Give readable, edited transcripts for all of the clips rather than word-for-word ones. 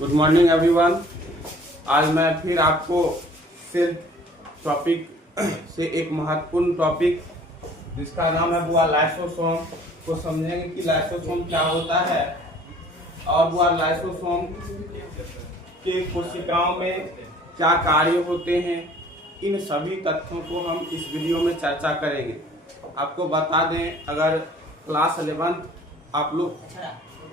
Good morning everyone. आज मैं फिर आपको सेल्फ टॉपिक से एक महत्वपूर्ण टॉपिक जिसका नाम है वो लाइसोसोम को समझेंगे कि लाइसोसोम क्या होता है और वो लाइसोसोम के कोशिकाओं में क्या कार्य होते हैं। इन सभी तथ्यों को हम इस वीडियो में चर्चा करेंगे। आपको बता दें, अगर क्लास 11 आप लोग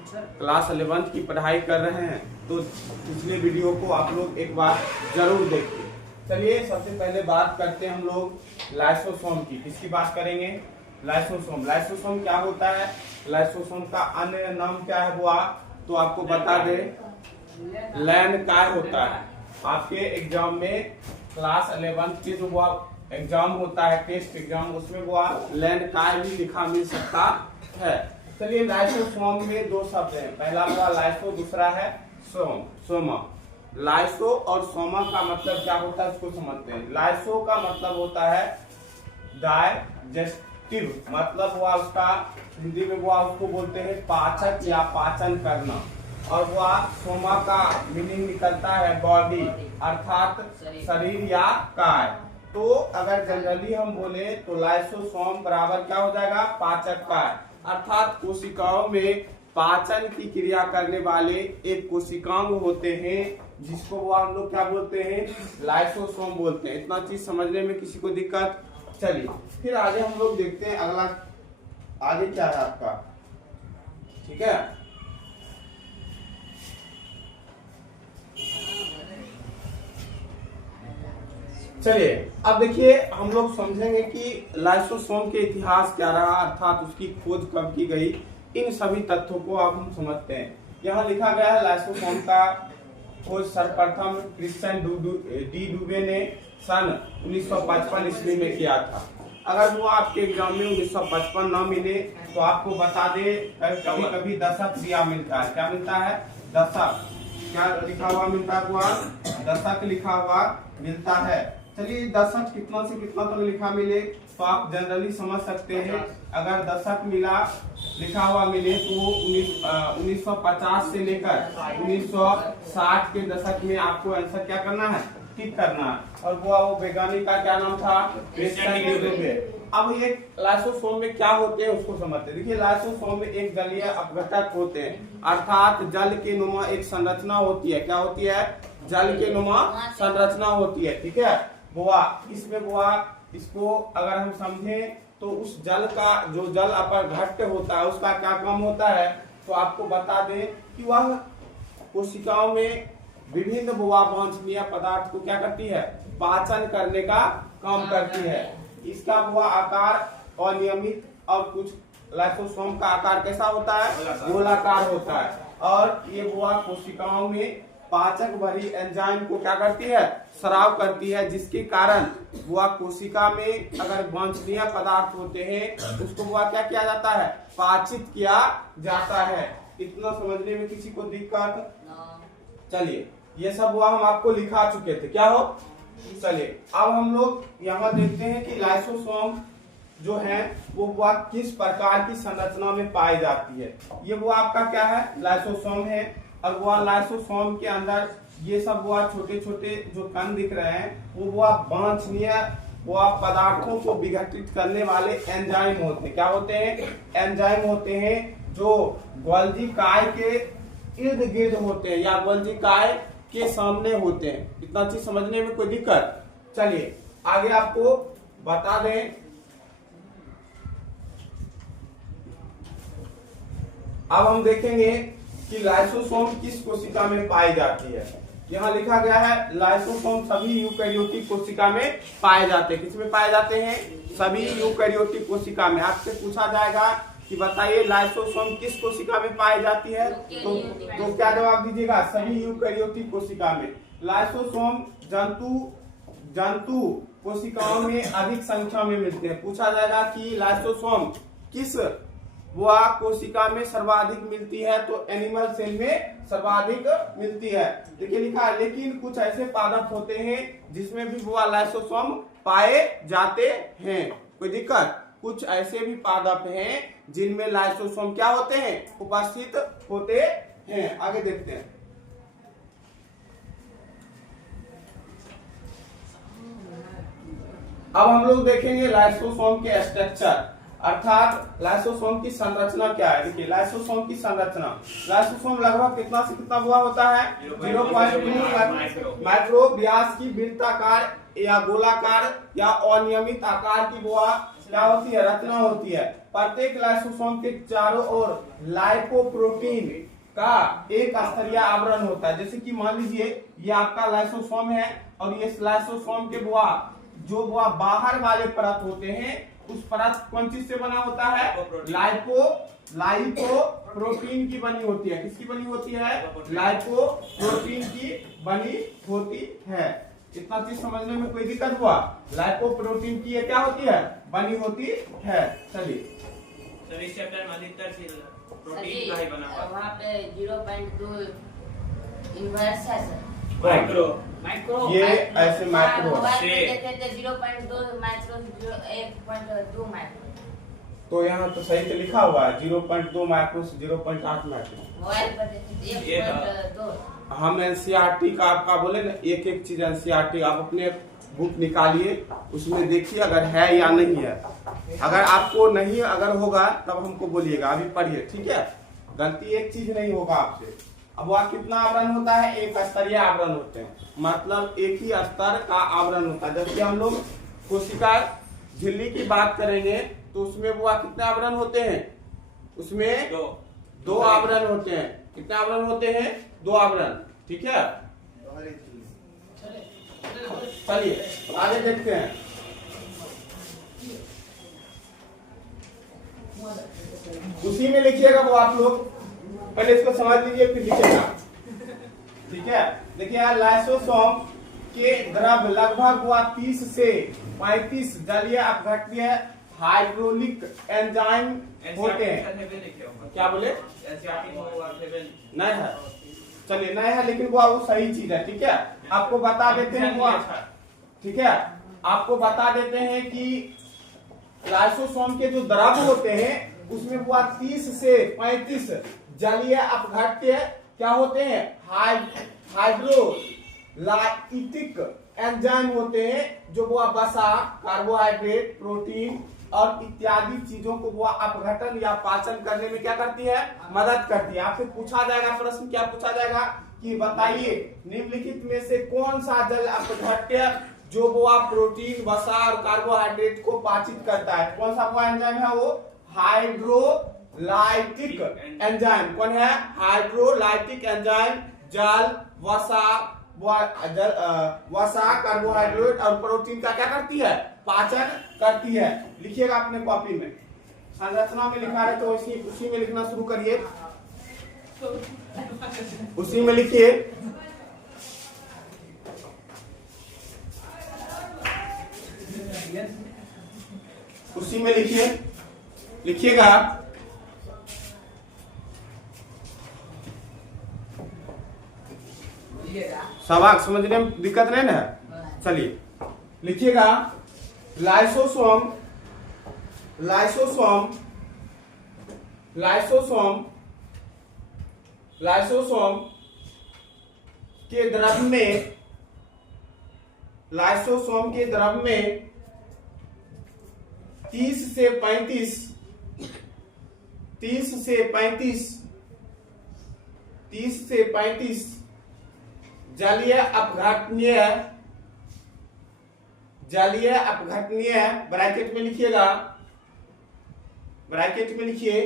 क्लास 11 की पढ़ाई कर रहे हैं तो पिछले वीडियो को आप लोग एक बार जरूर देखिए। चलिए सबसे पहले बात करते हैं हम लोग लाइसोसोम की। किसकी बात करेंगे? लाइसोसोम। लाइसोसोम क्या होता है? लाइसोसोम का अन्य नाम क्या है वो तो आपको बता दे, लैन काय होता है। आपके एग्जाम में क्लास 11 के जो वो एग्जाम होता है, टेस्ट एग्जाम, उसमें वो लैन काय भी लिखा मिल सकता है। चलिए, लाइसोसोम में दो शब्द हैं, पहला हुआ लाइसो, दूसरा है सोम, सोमा। लाइसो और सोमा का मतलब क्या होता है उसको समझते हैं। लाइसो का मतलब होता है डाइजेस्टिव, मतलब हुआ उसका हिंदी में वो उसको बोलते हैं पाचक या पाचन करना। और वह सोमा का मीनिंग निकलता है बॉडी, अर्थात शरीर या काय। तो अगर जनरली हम बोले तो लाइसोसोम बराबर क्या हो जाएगा? पाचक काय, अर्थात कोशिकाओं में पाचन की क्रिया करने वाले एक कोशिकांग होते हैं जिसको वो हम लोग क्या बोलते हैं? लाइसोसोम बोलते हैं। इतना चीज समझने में किसी को दिक्कत? चलिए फिर आगे हम लोग देखते हैं अगला आगे क्या है आपका। ठीक है, चलिए अब देखिए हम लोग समझेंगे कि लाइसोसोम के इतिहास क्या रहा, अर्थात उसकी खोज कब की गई। इन सभी तथ्यों को अब हम समझते हैं। यहाँ लिखा गया है लाइसोसोम का खोज सर्वप्रथम क्रिश्चियन डी डुबे ने सन 1955 ईस्वी में किया था। अगर वो आपके एग्जाम में 1955 न मिले तो आपको बता दे, कभी कभी दशक दिया मिलता है। क्या मिलता है? दशक। क्या लिखा हुआ मिलता हुआ? दशक लिखा हुआ मिलता है। चलिए, दशक कितना से कितना तक लिखा मिले तो आप जनरली समझ सकते हैं। अगर दशक मिला लिखा हुआ मिले तो 1950 से लेकर 1960 के दशक में आपको आंसर क्या करना है? टिक करना है। और वो वैज्ञानिक का क्या नाम था? क्रिश्चियन डी डुबे। अब ये लाइसोसोम में क्या होते हैं उसको समझते हैं। देखिए, लाइसोसोम में एक जलीय अपघटक होते हैं, अर्थात जल के नुमा एक संरचना होती है। क्या होती है? जल के नुमा संरचना होती है। ठीक है, बुआ इसमें बुआ इसको अगर हम समझें तो उस जल का जो जल अपघट्य होता है उसका क्या काम होता है तो आपको बता दें कि वह कोशिकाओं में विभिन्न बुआ वांछनीय पदार्थ को क्या करती है? पाचन करने का काम करती है। इसका बुआ आकार अनियमित और कुछ लाइसोसोम का आकार कैसा होता है? गोलाकार होता है। और ये बुआ कोशिकाओं में पाचक भरी एंजाइम को क्या करती है? स्राव करती है, जिसके कारण वह कोशिका में अगर वांछनीय पदार्थ होते हैं उसको वह क्या किया जाता है? पाचित किया जाता है। इतना समझने में किसी को दिक्कत? चलिए, ये सब वह हम आपको लिखा चुके थे। क्या हो? चलिए अब हम लोग यहाँ देखते हैं कि लाइसोसोम जो है वो किस प्रकार की संरचना में पाई जाती है। ये वो आपका क्या है? लाइसोसोम है। और वो लाइसोसोम के अंदर ये सब वो छोटे छोटे जो कण दिख रहे हैं वो वांछनीय पदार्थों को विघटित करने वाले एंजाइम होते हैं। क्या होते हैं? एंजाइम होते हैं जो गोल्जी काय के इर्द गिर्द होते हैं या गोल्जी काय के सामने होते हैं। इतना चीज समझने में कोई दिक्कत? चलिए आगे आपको बता दें। अब हम देखेंगे कि लाइसोसोम किस कोशिका में पाई जाती है। यहाँ लिखा गया है लाइसोसोम सभी यूकेरियोटिक कोशिका में पाए जाते हैं। किस में पाए जाते हैं? सभी यूकेरियोटिक कोशिका में। आपसे पूछा जाएगा कि बताइए लाइसोसोम किस कोशिका में पाई जाती है तो क्या जवाब दीजिएगा? सभी यूकेरियोटिक कोशिका में। लाइसोसोम जंतु कोशिकाओं में अधिक संख्या में मिलते हैं। पूछा जाएगा कि लाइसोसोम किस वह कोशिका में सर्वाधिक मिलती है तो एनिमल सेल में सर्वाधिक मिलती है। देखिए लिखा है, लेकिन कुछ ऐसे पादप होते हैं जिसमें भी वह लाइसोसोम पाए जाते हैं। कोई दिक्कत? कुछ ऐसे भी पादप हैं जिनमें लाइसोसोम क्या होते हैं? उपस्थित होते हैं। आगे देखते हैं। अब हम लोग देखेंगे लाइसोसोम के स्ट्रक्चर, अर्थात लाइसोसोम की संरचना क्या है। देखिए लाइसोसोम की संरचना, लाइसोसोम लगभग कितना से कितना हुआ होता है, 0.2 माइक्रो व्यास की वृत्ताकार या गोलाकार या अनियमित आकार की बुआ क्या होती है, रचना होती है। प्रत्येक लाइसोसोम के चारों ओर लाइपोप्रोटीन का एक स्तरीय आवरण होता है। जैसे कि मान लीजिए ये आपका लाइसोसोम है और ये लाइसोसोम के बुआ जो बुआ बाहर वाले परत होते हैं उस परत कौन चीज से बना होता है, लाइपोप्रोटीन की बनी होती है। किसकी बनी होती है, लाइपोप्रोटीन की बनी होती है। इतना चीज समझने में कोई दिक्कत हुआ, लाइपोप्रोटीन की ये क्या होती है, बनी होती है। चलिए सर इस चैप्टर में अधिकतर चीज प्रोटीन का ही बना हुआ है। वहाँ पे 0.2 इन्वर्स है सर, माइक्रो ये ऐसे माइक्रो मोबाइल में देखे थे 0.2 माइक्रो 1.2 माइक्रो, तो यहाँ तो सही से लिखा हुआ है 0.2 माइक्रो से 0.8 माइक्रो। मोबाइल पर देखे थे 1.2। हम एनसीईआरटी का आपका बोले ना, एक एक चीज एनसीईआरटी आप अपने बुक निकालिए, उसमें देखिए अगर है या नहीं है। अगर आपको नहीं अगर होगा तब हमको बोलिएगा, अभी पढ़िए ठीक है। गलती एक चीज नहीं होगा आपसे। अब वह कितना आवरण होता है, एक स्तरीय आवरण होते हैं, मतलब एक ही स्तर का आवरण होता है। जबकि हम लोग कोशिका झिल्ली की बात करेंगे तो उसमें वो कितने आवरण होते हैं, उसमें दो आवरण होते हैं। कितने आवरण होते हैं, 2 आवरण, ठीक है। चलिए आगे देखते हैं। उसी में लिखिएगा वो आप लोग, पहले इसको समझ लीजिए फिर लिखिएगा, ठीक है। देखिए यार लाइसोसोम के द्रव लगभग हुआ 30 से 35 जलीय अपघटनीय हाइड्रोलिक एंजाइम होते हैं। क्या बोले, नहीं है, चलिए नहीं है लेकिन वो सही चीज है, ठीक है। आपको बता देते हैं वो, ठीक है, आपको बता देते हैं कि लाइसोसोम के जो द्रव होते हैं उसमें वो 30 से 35 जलीय अपघट्य क्या होते हैं, हाइड्रोलाइटिक एंजाइम होते हैं, जो वो वसा, कार्बोहाइड्रेट, प्रोटीन और इत्यादि चीजों को वो अपघटन या पाचन करने में क्या करती है, मदद करती है। आपसे पूछा जाएगा प्रश्न, क्या पूछा जाएगा कि बताइए निम्नलिखित में से कौन सा जल अपघट्य जो वो प्रोटीन, वसा और कार्बोहाइड्रेट को पाचित करता है, कौन सा वो एंजाइम है, वो हाइड्रोलाइटिक एंजाइम। कौन है, हाइड्रोलाइटिक एंजाइम जल, वसा, कार्बोहाइड्रेट और प्रोटीन का क्या करती है, पाचन करती है। लिखिएगा अपने कॉपी में, संरचना में लिखा है तो उसी में लिखना शुरू करिए, उसी में लिखिए। उसी में लिखिए, लिखिएगा। सवाल समझने में दिक्कत नहीं ना, चलिए लिखिएगा। लाइसोसोम, लाइसोसोम, लाइसोसोम, लाइसोसोम के द्रव में, लाइसोसोम के द्रव में 30 से 35 जलीय अपघटनीय ब्रैकेट में लिखिएगा, ब्रैकेट में लिखिए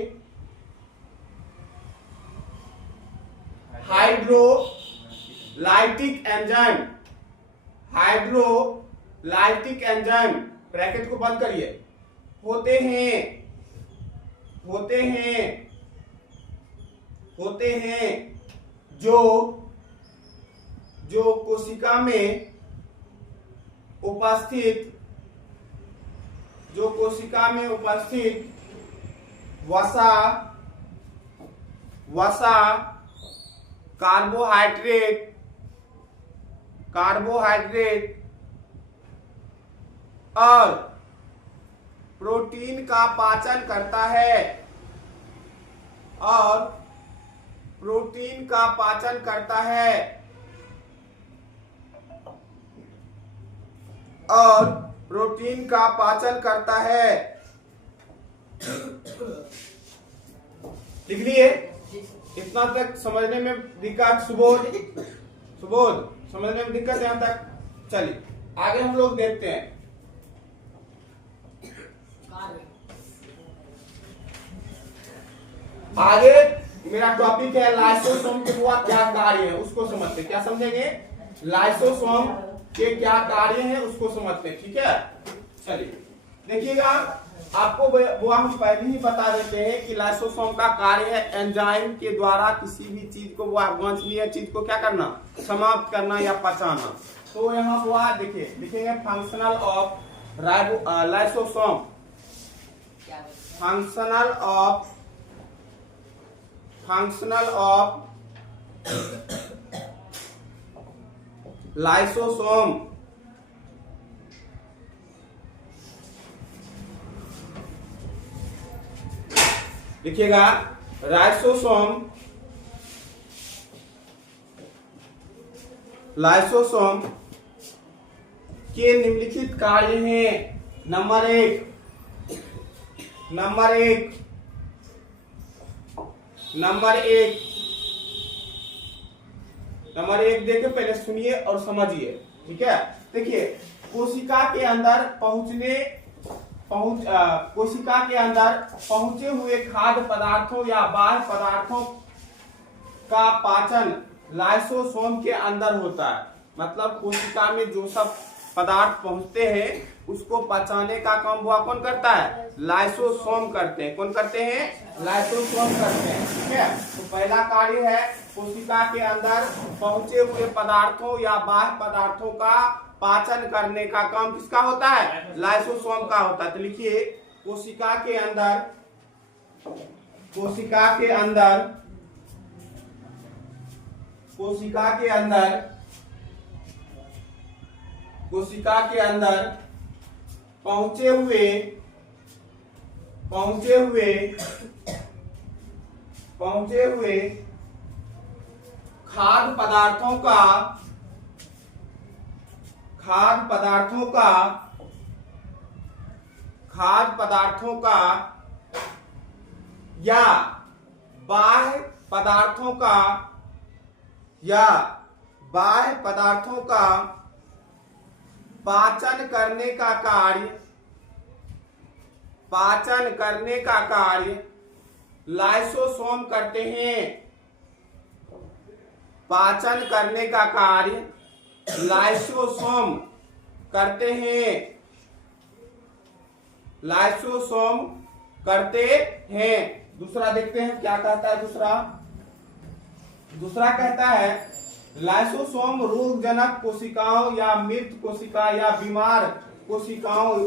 hydrolytic enzyme, hydrolytic enzyme, bracket को बंद करिए, होते हैं जो कोशिका में उपस्थित वसा, कार्बोहाइड्रेट और प्रोटीन का पाचन करता है, और प्रोटीन का पाचन करता है, और प्रोटीन का पाचन करता है। लिख लिए? इतना तक समझने में दिक्कत? सुबोध समझने में दिक्कत यहां तक? चलिए आगे हम लोग देखते हैं। आगे मेरा टॉपिक है लाइसोसोम के हुआ क्या कार्य है उसको समझते हैं। क्या समझेंगे? लाइसोसोम के क्या कार्य हैं उसको समझते हैं। ठीक है, चलिए देखिएगा, आपको वो हम पहले ही बता देते हैं कि लाइसोसोम का कार्य है एंजाइम के द्वारा किसी भी चीज को, वो वांछनीय चीज को क्या करना, समाप्त करना या पचाना। तो यहाँ हुआ देखिए, लिखेंगे functional of lysosome, functional of lysosome. लिखिएगा लाइसोसोम के निम्नलिखित कार्य हैं। नंबर एक देखिए, पहले सुनिए और समझिए। ठीक है, देखिए कोशिका के अंदर पहुंचे हुए खाद्य पदार्थों या बाह्य पदार्थों का पाचन लाइसोसोम के अंदर होता है। मतलब कोशिका में जो सब पदार्थ पहुंचते हैं उसको पचाने का काम हुआ कौन करता है? लाइसोसोम करते हैं। कौन करते हैं? लाइसोसोम करते हैं। ठीक है, तो पहला कार्य है कोशिका के अंदर पहुंचे हुए पदार्थों या बाह्य पदार्थों का पाचन करने का काम किसका होता है? लाइसोसोम का होता है। तो लिखिए कोशिका के अंदर पहुंचे हुए खाद्य पदार्थों का या बाह्य पदार्थों का पाचन करने का कार्य लाइसोसोम करते हैं। पाचन करने का कार्य लाइसोसोम करते हैं। दूसरा देखते हैं क्या कहता है। दूसरा कहता है लाइसोसोम रोगजनक कोशिकाओं या मृत कोशिका या बीमार कोशिकाओं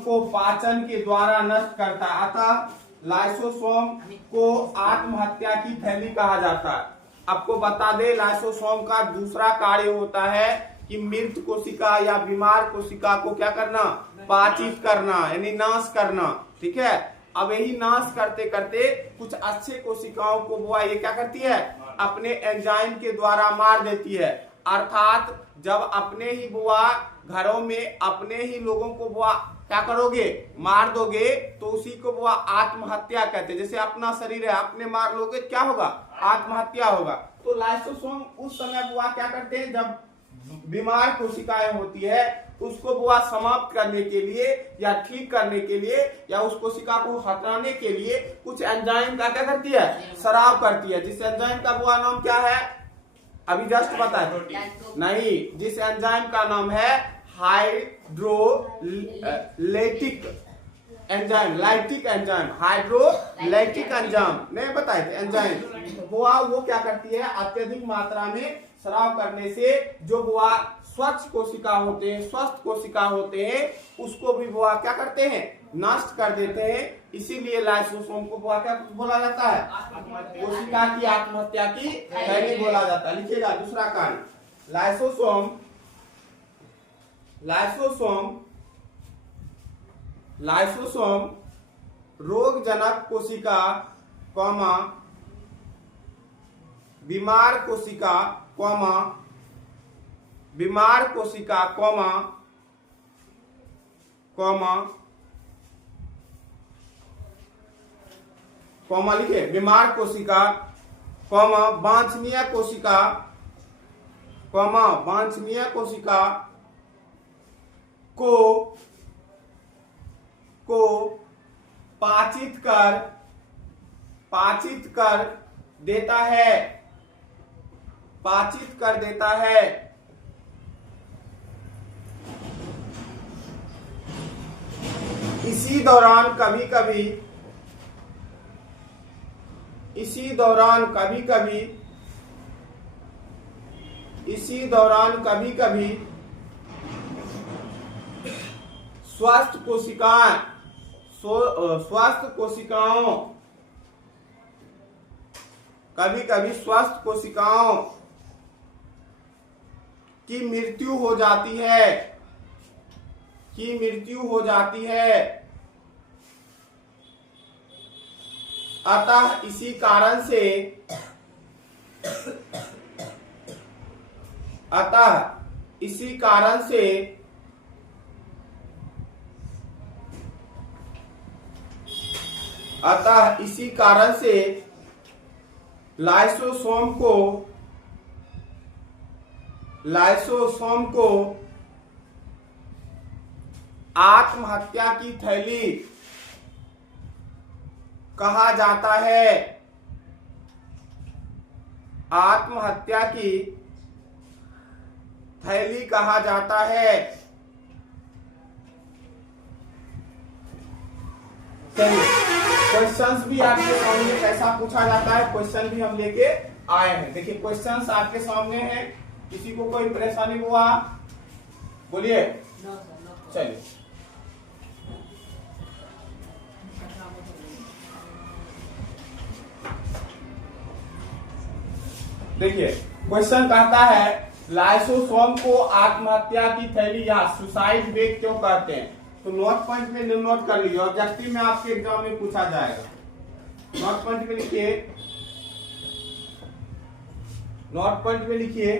को पाचन के द्वारा नष्ट करता है। अतः लाइसोसोम को आत्महत्या की थैली कहा जाता है। आपको बता दे, लाइसोसोम का दूसरा कार्य होता है कि मृत कोशिका या बीमार कोशिका को क्या करना? पाचित करना, यानी नाश करना। ठीक है, अब यही नाश करते करते कुछ अच्छे कोशिकाओं को वो ये क्या करती है? अपने एंजाइम के द्वारा मार देती है। अर्थात जब अपने ही बुआ घरों में अपने ही लोगों को बुआ क्या करोगे? मार दोगे, तो उसी को बुआ आत्महत्या कहते हैं। जैसे अपना शरीर है, अपने मार लोगे क्या होगा? आत्महत्या होगा। तो लाइसोसोम उस समय बुआ क्या करते हैं, जब बीमार कोशिकाएं होती है उसको बुआ समाप्त करने के लिए या ठीक करने के लिए या उस कोशिका को हटाने के लिए कुछ एंजाइम का क्या करती है? स्राव करती है। जिस एंजाइम का बुआ नाम क्या है? अभी जस्ट बताए नहीं, जिस एंजाइम का नाम है हाइड्रोलाइटिक एंजाइम नहीं बताए थे। एंजाइम वो क्या करती है? अत्यधिक मात्रा में स्राव करने से जो बुआ स्वस्थ कोशिका होते हैं उसको भी बुआ क्या करते हैं? नष्ट कर देते हैं। इसीलिए लाइसोसोम को बुआ क्या बोला जाता है? कोशिका की आत्महत्या की थैली बोला जाता है। लिखिएगा दूसरा कार्य लाइसोसोम रोगजनक कोशिका बीमार कोशिका कॉमा कॉमा लिखे बीमार कोशिका, कॉमा वांछनीय कोशिका, कॉमा वांछनीय कोशिका को पाचित कर देता है, पाचित कर देता है। इसी दौरान कभी कभी स्वस्थ कोशिकाओं की मृत्यु हो जाती है, अतः इसी कारण से लाइसोसोम को आत्महत्या की थैली कहा जाता है, आत्महत्या की थैली कहा जाता है। चलिए क्वेश्चंस भी आपके सामने कैसा पूछा जाता है, क्वेश्चन भी हम लेके आए हैं। देखिए क्वेश्चंस आपके सामने हैं, किसी को कोई परेशानी हुआ बोलिए। चलिए देखिए क्वेश्चन कहता है लाइसोसोम को आत्महत्या की थैली या सुसाइड बेग क्यों कहते हैं। तो नोट पॉइंट में नोट कर लीजिए, ऑब्जेक्टिव में आपके एग्जाम में पूछा जाएगा। नोट पॉइंट में लिखिए, नोट पॉइंट में लिखिए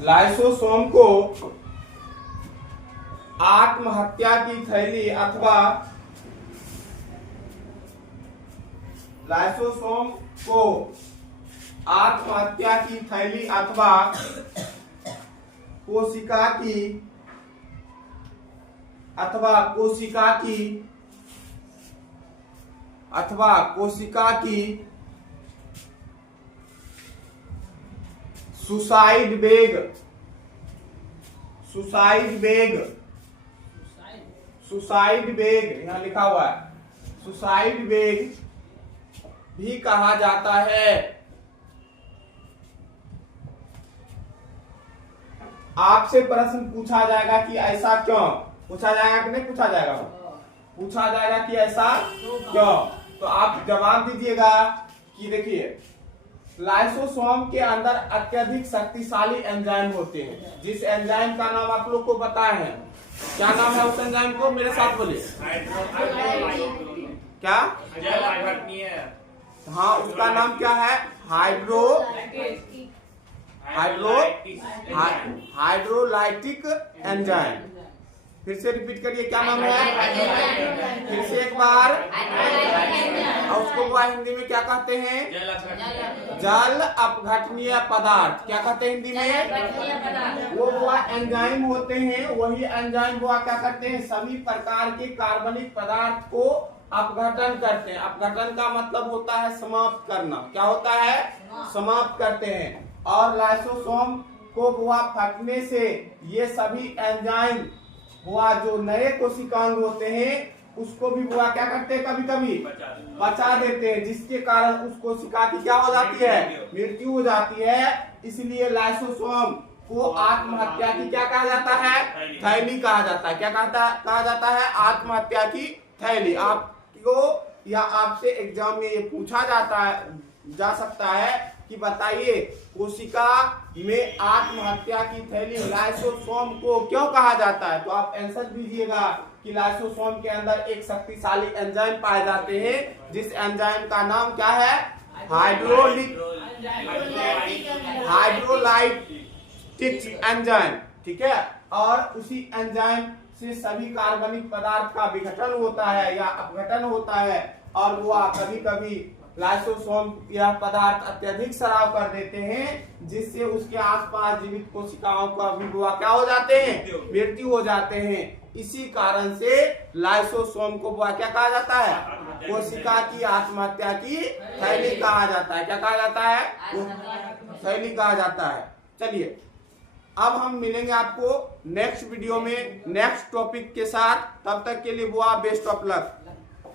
लाइसोसोम को आत्महत्या की थैली अथवा लाइसोसोम को आत्महत्या की थैली अथवा कोशिका की सुसाइड बेग यहां लिखा हुआ है, सुसाइड बेग भी कहा जाता है। आपसे प्रश्न पूछा जाएगा कि ऐसा क्यों, पूछा जाएगा कि नहीं पूछा जाएगा, पूछा जाएगा कि ऐसा क्यों। तो आप जवाब दीजिएगा कि देखिए लाइसोसोम के अंदर अत्यधिक शक्तिशाली एंजाइम होते हैं, जिस एंजाइम का नाम आप लोग को पता है। क्या नाम है उस एंजाइम को, मेरे साथ बोलिए। क्या, हाँ उसका नाम क्या है, हाइड्रोलाइटिक एंजाइम। फिर से रिपीट करिए, क्या नाम है, फिर से एक बार। और उसको वो हिंदी में क्या कहते हैं, जल अपघटनीय पदार्थ। क्या कहते हैं हिंदी में, वो एंजाइम होते हैं। वही एंजाइम वो क्या करते हैं, सभी प्रकार के कार्बनिक पदार्थ को अपघटन करते हैं। अपघटन का मतलब होता है समाप्त करना। क्या होता है, समाप्त करते हैं। और लाइसोसोम को बुआ फटने से ये सभी एंजाइम बुआ जो नए कोशिकांग होते हैं उसको भी बुआ क्या करते हैं, कभी कभी बचा देते हैं, जिसके कारण उस कोशिका की क्या हो जाती है, मृत्यु हो जाती है। इसलिए लाइसोसोम को आत्महत्या की क्या कहा जाता है, थैली कहा जाता है। क्या कहा जाता है, आत्महत्या की थैली। आपको या आपसे एग्जाम में ये पूछा जा सकता है कि बताइए कोशिका में आत्महत्या की थैली लाइसोसोम को क्यों कहा जाता है। तो आप आंसर दीजिएगा कि लाइसोसोम के अंदर एक शक्तिशाली एंजाइम पाए जाते हैं, जिस एंजाइम का नाम क्या है, हाइड्रोलाइटिक एंजाइम, ठीक है। और उसी एंजाइम से सभी कार्बनिक पदार्थ का विघटन होता है या अपघटन होता है, और वह कभी कभी लाइसोसोम यह पदार्थ अत्यधिक स्राव कर देते हैं, जिससे उसके आसपास जीवित कोशिकाओं का भी वह क्या हो जाते हैं, मृत्यु हो जाते हैं। इसी कारण से लाइसोसोम को वह क्या कहा जाता है, कोशिका की आत्महत्या की थैली कहा जाता है। क्या कहा जाता है, थैली कहा जाता है। चलिए अब हम मिलेंगे आपको नेक्स्ट वीडियो में नेक्स्ट टॉपिक के साथ। तब तक के लिए बुआ बेस्ट ऑफ लक।